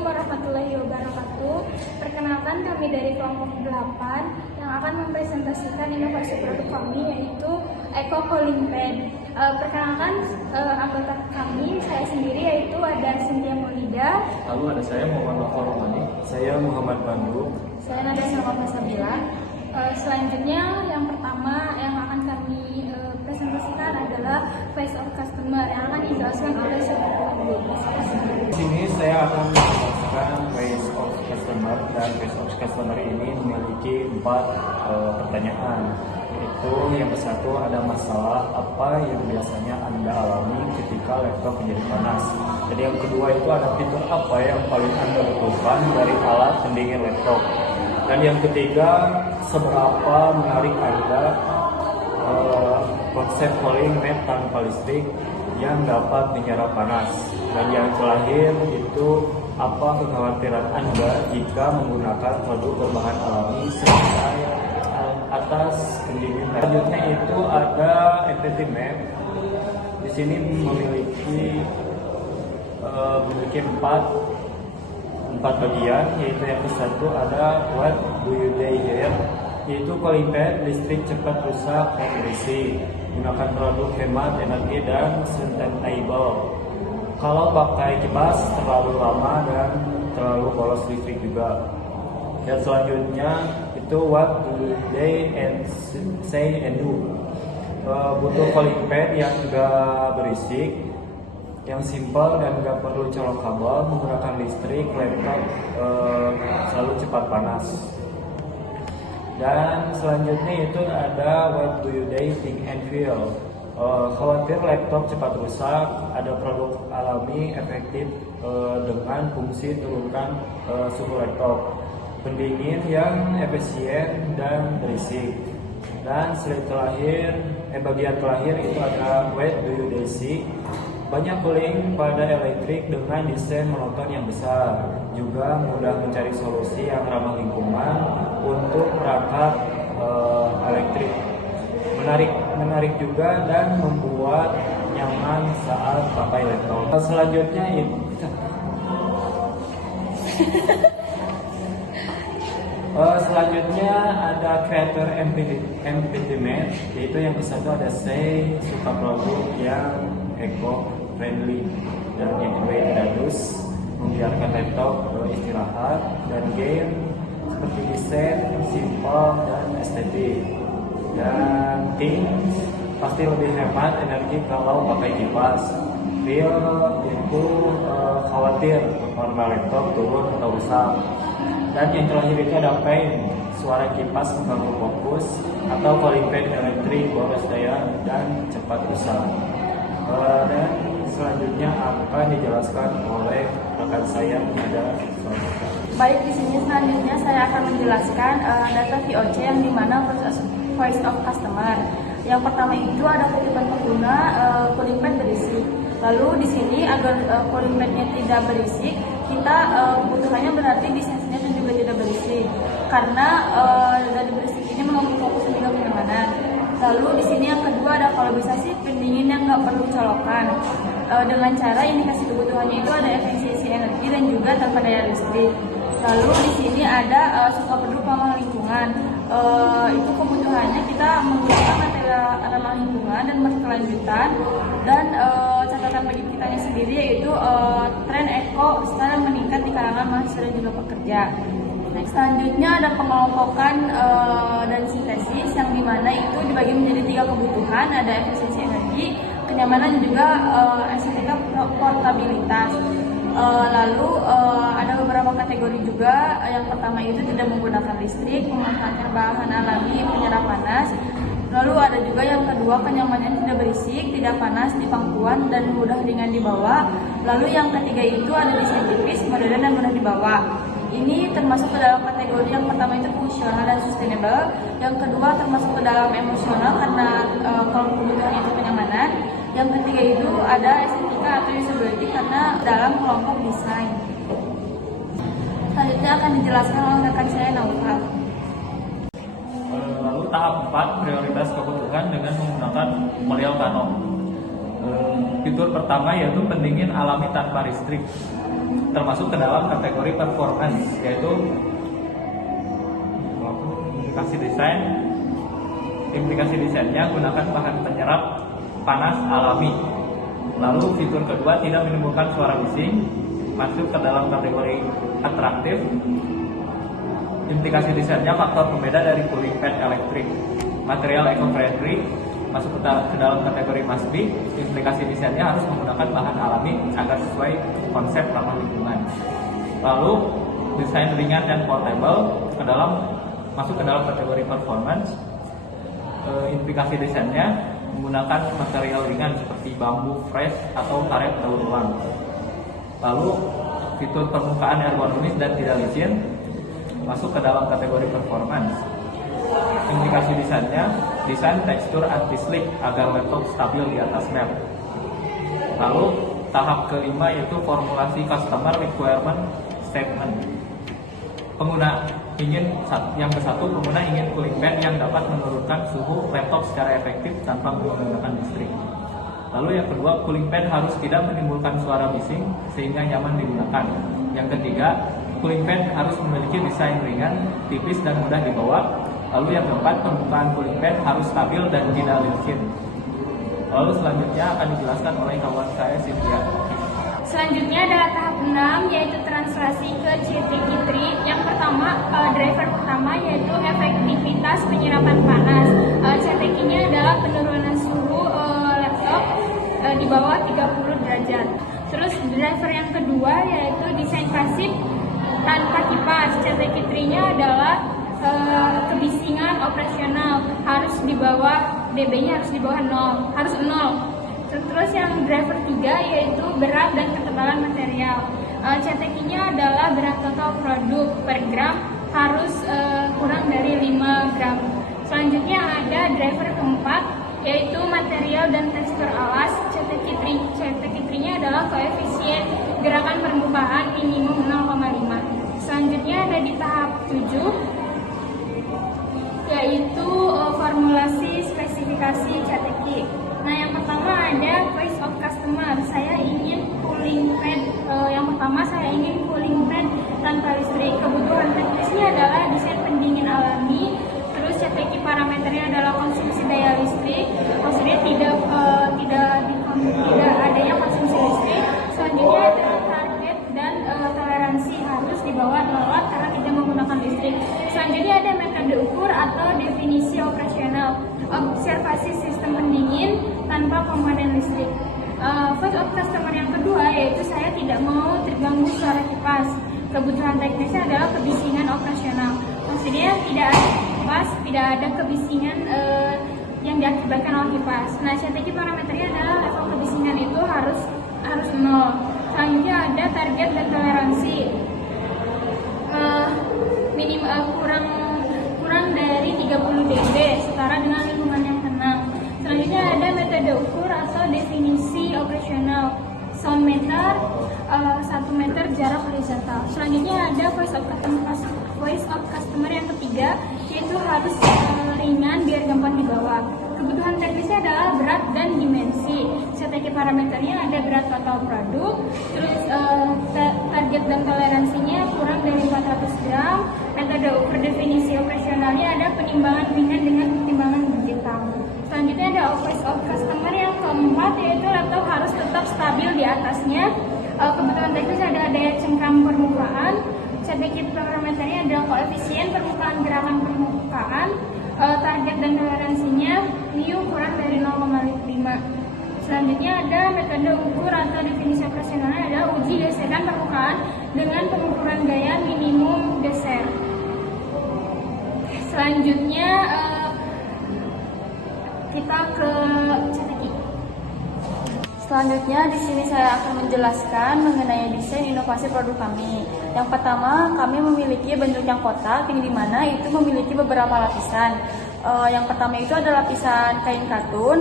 Assalamualaikum warahmatullahi wabarakatuh. Perkenalkan, kami dari kelompok 8 yang akan mempresentasikan inovasi produk kami, yaitu Eco Cooling Pad. Perkenalkan, anggota kami, saya sendiri, yaitu ada Cynthia Maulida. Lalu ada saya Muhammad Faromani. Saya Muhammad Pandu. Saya Nadia Salma Sabila. Selanjutnya, yang pertama yang akan kami presentasikan adalah Face of Customer yang akan dijelaskan oleh Sahabat Guru. Di sini saya akan menjelaskan Face of Customer, dan Face of Customer ini memiliki 4 pertanyaan. Yaitu yang satu, ada masalah apa yang biasanya Anda alami ketika laptop menjadi panas. Jadi yang kedua itu ada fitur apa yang paling Anda butuhkan dari alat pendingin laptop. Dan yang ketiga, seberapa menarik Anda konsep cooling pad tanpa listrik yang dapat menyerap panas. Dan yang terakhir itu, apa kekhawatiran Anda jika menggunakan produk berbahan alami sebagai atas pendingin. Selanjutnya itu ada entity map. Di sini memiliki 4 bagian, yaitu yang satu ada What do you day here, yaitu cooling pad listrik cepat rusak dan berisik, gunakan produk hemat energi dan sustainable. Kalau pakai kipas terlalu lama dan terlalu boros listrik juga. Dan selanjutnya itu what do they and say and do, butuh cooling pad yang enggak berisik, yang simpel dan nggak perlu colok kabel, menggunakan listrik, laptop selalu cepat panas. Dan selanjutnya itu ada what do you day think and feel, khawatir laptop cepat rusak, ada produk alami efektif dengan fungsi turunkan suhu laptop, pendingin yang efisien dan berisik. Dan bagian terakhir itu ada what do you day see, banyak cooling pada elektrik dengan desain monoton yang besar, juga mudah mencari solusi yang ramah lingkungan untuk perangkat elektrik. Menarik juga dan membuat nyaman saat pakai laptop. Selanjutnya itu ada creator impediment, yaitu yang satu ada say, suka produk yang eco friendly, dan yang kedua tidak dus, membiarkan laptop istirahat, dan game seperti desain simple dan estetik. Dan things pasti lebih hemat energi kalau pakai kipas. Feel itu khawatir performa laptop turun atau rusak. Dan yang terakhir itu ada pain, suara kipas mengganggu fokus, atau cooling pad elektrik boros daya dan cepat rusak. Dan selanjutnya akan dijelaskan oleh rekan saya, ada. Baik, di sini selanjutnya saya akan menjelaskan data VOC yang dimana proses Voice of Customer. Yang pertama itu ada kutipan pengguna cooling pad berisik. Lalu di sini agar cooling padnya tidak berisik, kita butuhannya berarti disensinya dan juga tidak berisik, karena dari berisik ini mengganggu fokus dan juga kenyamanan. Lalu di sini yang kedua ada kalau bisa sih pendingin yang nggak perlu colokan. Dengan cara indikasi kebutuhannya itu ada efisiensi energi dan juga tanpa daya listrik. Lalu di sini ada suka peduli ramah lingkungan. Itu kebutuhannya kita menggunakan material ramah lingkungan dan berkelanjutan. Dan catatan bagi kita sendiri yaitu tren eco sekarang meningkat di kalangan mahasiswa dan juga pekerja. Selanjutnya ada pengelompokan dan sintesis, yang dimana itu dibagi menjadi 3 kebutuhan, ada efisiensi energi, kenyamanan, dan juga estetika portabilitas. Lalu ada beberapa kategori juga. Yang pertama itu tidak menggunakan listrik, memanfaatkan bahan alami penyerap panas. Lalu ada juga yang kedua, kenyamanan, tidak berisik, tidak panas di pangkuan, dan mudah ringan dibawa. Lalu yang ketiga itu ada desain tipis, modern, dan mudah dibawa. Ini termasuk ke dalam kategori yang pertama itu fungsional dan sustainable. Yang kedua termasuk ke dalam emosional karena kalau kebutuhan itu kenyamanan. Yang ketiga itu ada estetika atau usability karena dalam kelompok desain. Selanjutnya akan dijelaskan oleh rekan saya Naufal. Lalu tahap 4, prioritas kebutuhan dengan menggunakan model Canon. Fitur pertama yaitu pendingin alami tanpa listrik. termasuk ke dalam kategori performance, yaitu implikasi desainnya gunakan bahan penyerap panas alami. Lalu fitur kedua, tidak menimbulkan suara bising, masuk ke dalam kategori atraktif. Implikasi desainnya faktor pembeda dari cooling pad elektrik. Material eco-friendly, masuk ke dalam kategori must be. Implikasi desainnya harus menggunakan bahan alami agar sesuai konsep ramah lingkungan. Lalu desain ringan dan portable masuk ke dalam kategori performance. Implikasi desainnya menggunakan material ringan seperti bambu fresh atau karet daur ulang. Lalu fitur permukaan ergonomis dan tidak licin masuk ke dalam kategori performance. Implikasi desainnya, desain tekstur anti-slip agar laptop stabil di atas mat. Lalu tahap kelima yaitu formulasi customer requirement statement. Pengguna ingin cooling pad yang dapat menurunkan suhu laptop secara efektif tanpa menggunakan listrik. Lalu yang kedua, cooling pad harus tidak menimbulkan suara bising sehingga nyaman digunakan. Yang ketiga, cooling pad harus memiliki desain ringan, tipis dan mudah dibawa. Lalu yang keempat, permukaan cooling pad harus stabil dan tidak licin. Lalu selanjutnya akan dijelaskan oleh kawan saya Cynthia. Selanjutnya adalah tahap 6, yaitu translasi ke CTG3. Yang pertama, driver pertama yaitu efektivitas penyerapan panas. CTG-nya adalah penurunan suhu laptop di bawah 30 derajat. Terus driver yang kedua yaitu desain pasif tanpa kipas. CTG3-nya adalah kebisingan operasional, harus di bawah dB-nya harus di bawah 0, harus 0. Terus yang driver 3 yaitu berat dan ketebalan material. CTQ-nya adalah berat total produk per gram harus kurang dari 5 gram. Selanjutnya ada driver keempat yaitu material dan tekstur alas. CTQ3-nya adalah koefisien gerakan permukaan minimum 0,5. Selanjutnya ada di tahap 7 yaitu formulasi spesifikasi CTQ. Nah, yang pertama ada voice of customer. Saya ingin cooling pad. Yang pertama saya ingin cooling pad tanpa listrik. Kebutuhan teknisnya adalah desain pendingin alami. Terus CTQ parameternya adalah konsumsi daya listrik. Maksudnya tidak adanya konsumsi listrik. Selanjutnya ada target dan toleransi harus di bawah 0 watt karena tidak menggunakan listrik. Selanjutnya ada metode ukur atau definisi operasional. Observasi sistem pendingin tanpa komponen listrik. Voice of customer yang kedua yaitu saya tidak mau terganggu suara kipas. Kebutuhan teknisnya adalah kebisingan operasional. Maksudnya tidak ada kipas, tidak ada kebisingan yang diakibatkan oleh kipas. Nah, CTQ parameternya adalah level kebisingan itu harus 0. Selanjutnya ada target dan toleransi. Kurang dari 30 dB setara dengan lingkungan yang tenang. Selanjutnya ada metode ukur atau definisi operasional. Sound meter 1 meter jarak horizontal. Selanjutnya ada voice of customer yang ketiga yaitu harus ringan biar gampang dibawa. Kebutuhan teknisnya adalah berat dan dimensi. CTQ parameternya ada berat total produk, terus target dan toleransinya kurang dari 400 gram. Metode ukur definisi operasionalnya ada penimbangan ringan dengan pertimbangan digital. Selanjutnya ada voice of customer yang keempat yaitu laptop harus tetap stabil di atasnya. Kebutuhan teknis ada daya cengkram permukaan. CTQ parameternya adalah koefisien permukaan gerakan permukaan. Target dan toleransinya mu kurang dari 0,5. Selanjutnya ada metode ukur atau definisi operasionalnya adalah uji gesekan permukaan dengan pengukuran gaya minimum geser. Selanjutnya kita ke CTQ. Selanjutnya di sini saya akan menjelaskan mengenai desain inovasi produk kami. Yang pertama, kami memiliki bentuk yang kotak, yang dimana itu memiliki beberapa lapisan. Yang pertama itu adalah lapisan kain katun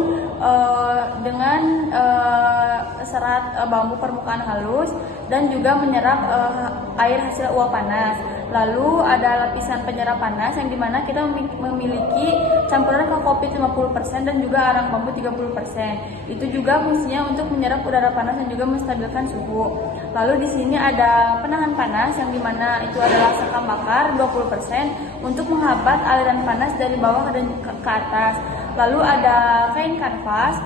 dengan serat bambu permukaan halus dan juga menyerap air hasil uap panas. Lalu ada lapisan penyerap panas yang dimana kita memiliki campuran kokopit 50% dan juga arang bambu 30%. Itu juga fungsinya untuk menyerap udara panas dan juga menstabilkan suhu. Lalu di sini ada penahan panas yang dimana itu adalah sekam bakar 20% untuk menghambat aliran panas dari bawah dan ke atas. Lalu ada kain kanvas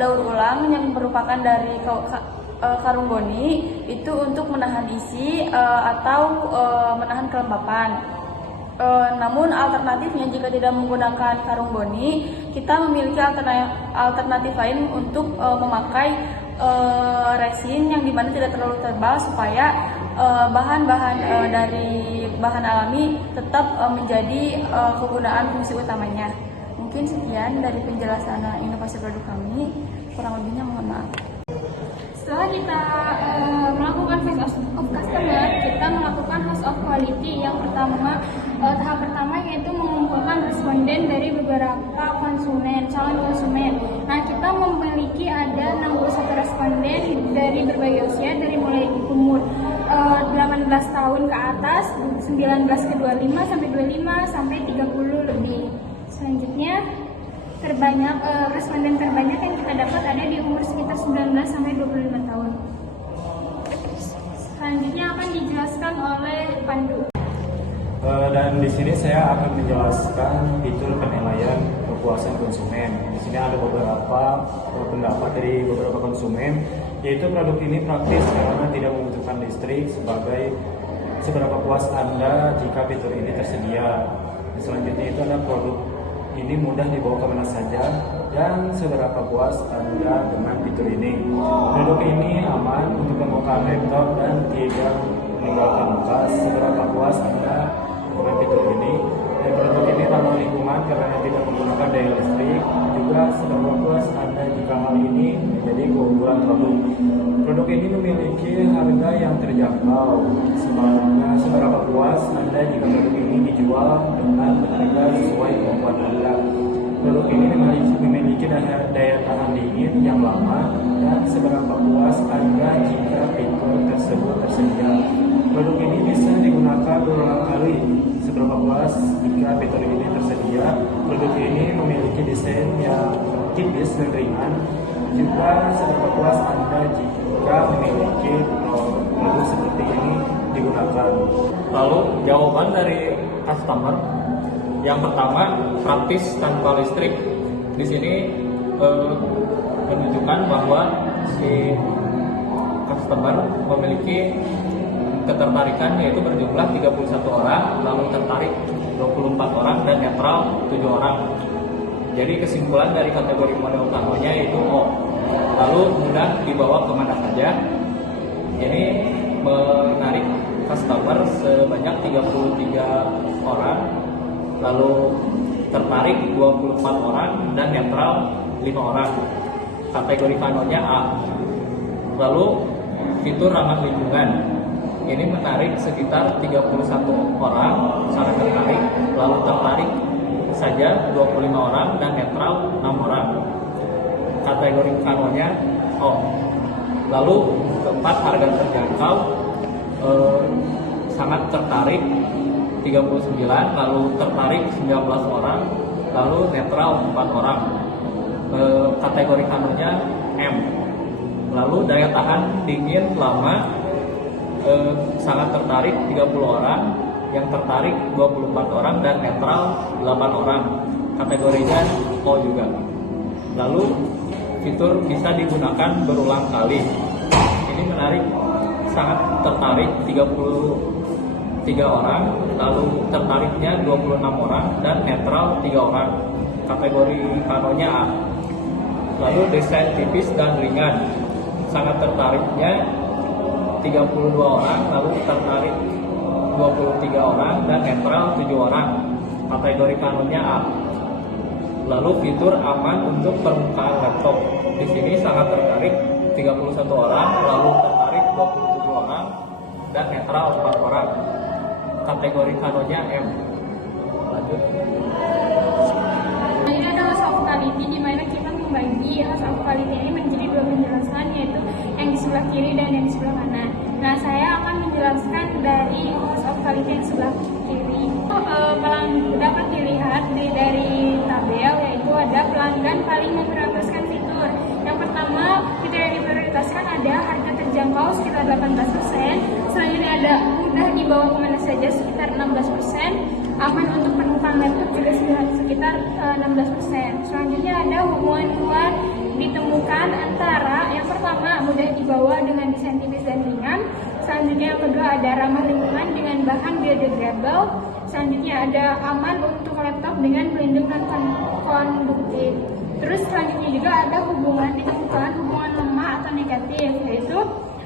daur ulang yang merupakan dari karung goni, itu untuk menahan isi atau menahan kelembapan. Namun alternatifnya jika tidak menggunakan karung goni, kita memiliki alternatif lain untuk memakai resin yang dimana tidak terlalu tebal supaya bahan-bahan dari bahan alami tetap menjadi kegunaan fungsi utamanya. Mungkin sekian dari penjelasan inovasi produk kami, kurang lebihnya mohon maaf. Setelah kita melakukan face of customer, kita melakukan house of quality. Yang pertama, tahap pertama yaitu mengumpulkan responden dari beberapa calon konsumen. Nah, kita memiliki ada 61 responden dari berbagai usia, dari mulai umur 18 tahun ke atas, 19 ke 25 sampai 25 sampai 30 lebih. Selanjutnya, responden terbanyak yang kita dapat ada di umur sekitar 19 sampai 25 tahun. Selanjutnya akan dijelaskan oleh Pandu. Dan di sini saya akan menjelaskan fitur penilaian kepuasan konsumen. Di sini ada beberapa pendapat dari beberapa konsumen, yaitu produk ini praktis karena tidak membutuhkan listrik sebagai seberapa puas Anda jika fitur ini tersedia. Selanjutnya itu ada produk ini mudah dibawa kemana saja dan seberapa puas Anda dengan fitur ini. Produk ini aman untuk pembongkaran laptop dan tidak meninggalkan bekas. Seberapa puas Anda dengan fitur ini. Dan produk ini ramah lingkungan karena tidak menggunakan daya listrik. Juga seberapa puas Anda jika hal ini menjadi keunggulan produk. Produk ini memiliki harga yang terjangkau. Seberapa puas Anda jika produk ini dijual dengan harga sesuai kemampuan Anda. Produk ini memiliki daya tahan dingin yang lama dan seberapa puas Anda jika fitur tersebut tersedia. Produk ini bisa digunakan berulang kali. Seberapa puas jika fitur ini tersedia. Produk ini memiliki desain yang tipis dan ringan. Juga seberapa puas Anda jika memiliki produk seperti ini digunakan. Lalu jawaban dari customer yang pertama, praktis tanpa listrik. Di sini menunjukkan bahwa si customer memiliki ketertarikan yaitu berjumlah 31 orang, lalu tertarik 24 orang dan netral 7 orang. Jadi kesimpulan dari kategori model utamanya yaitu O. Lalu mudah dibawa kemana saja. Ini menarik customer sebanyak 33 orang, lalu tertarik 24 orang dan netral 5 orang. Kategori kanonya A. Lalu fitur ramah lingkungan. Ini menarik sekitar 31 orang sangat tertarik, lalu tertarik saja 25 orang dan netral 6 orang. Kategori kanonya O. Lalu keempat, harga terjangkau, sangat tertarik 39, lalu tertarik 19 orang, lalu netral 4 orang. Kategori kanonya M. Lalu daya tahan dingin lama, sangat tertarik 30 orang, yang tertarik 24 orang dan netral 8 orang. Kategorinya O juga. Lalu fitur bisa digunakan berulang kali. Ini menarik, sangat tertarik 33 orang, lalu tertariknya 26 orang dan netral 3 orang. Kategori kanonya A. Lalu desain tipis dan ringan, sangat tertariknya 32 orang, lalu tertarik 23 orang dan netral 7 orang. Kategori kanonya A. Lalu fitur aman untuk permukaan laptop. Di sini sangat tertarik 31 orang, lalu tertarik 27 orang dan netral 4 orang. Kategori kanonya M. Lanjut. Ini ada house of quality di mana kita membagi house of quality ini menjadi dua penjelasan, yaitu yang di sebelah kiri dan yang di sebelah kanan. Nah, saya akan menjelaskan dari house of quality yang sebelah kiri. Dapat dilihat dari tabel, yaitu ada pelanggan paling memprioritaskan fitur. Yang pertama, fitur yang diprioritaskan ada harga terjangkau. terjangkau sekitar 18%. Selanjutnya ada mudah dibawa kemana saja sekitar 16%. Aman untuk penumpang laptop juga sekitar 16%. Selanjutnya ada hubungan ditemukan antara yang pertama mudah dibawa dengan desain tipis dan ringan. Selanjutnya yang kedua ada ramah lingkungan dengan bahan biodegradable. Selanjutnya ada aman untuk laptop dengan pelindung non konduktif. Terus selanjutnya juga ada ditemukan hubungan lemah atau negatif, yaitu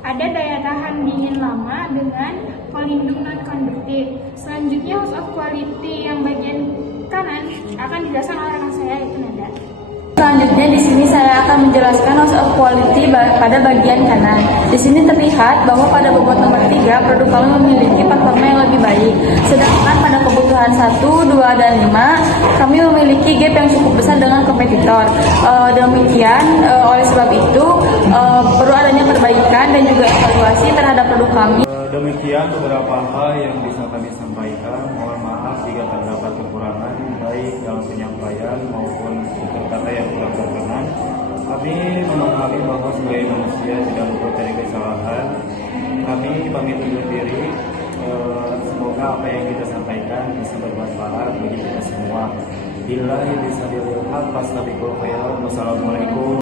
ada daya tahan dingin lama dengan pelindung non konduktif. Selanjutnya host of quality yang bagian kanan akan dijelaskan oleh rekan saya, itu Nada. Selanjutnya di sini saya akan menjelaskan host of quality pada bagian kanan. Di sini terlihat bahwa pada bobot nomor 3 produk kami memiliki performa yang lebih baik. Sedangkan pada kebutuhan 1, 2, dan 5 kami memiliki gap yang cukup besar dengan kompetitor. Demikian oleh sebab itu perlu adanya perbaikan dan juga evaluasi terhadap produk kami. Demikian beberapa hal yang bisa kami sampaikan. Mohon maaf jika terdapat kekurangan baik dalam penyampaian maupun tutur kata yang kurang berkenan. Kami memahami bahwa sebagai manusia tidak luput dari kesalahan. Kami pamit undur diri. Semoga apa yang kita sampaikan bisa bermanfaat bagi kita semua. Billahi bismillahirrahmanirrahim. Wassalamualaikum.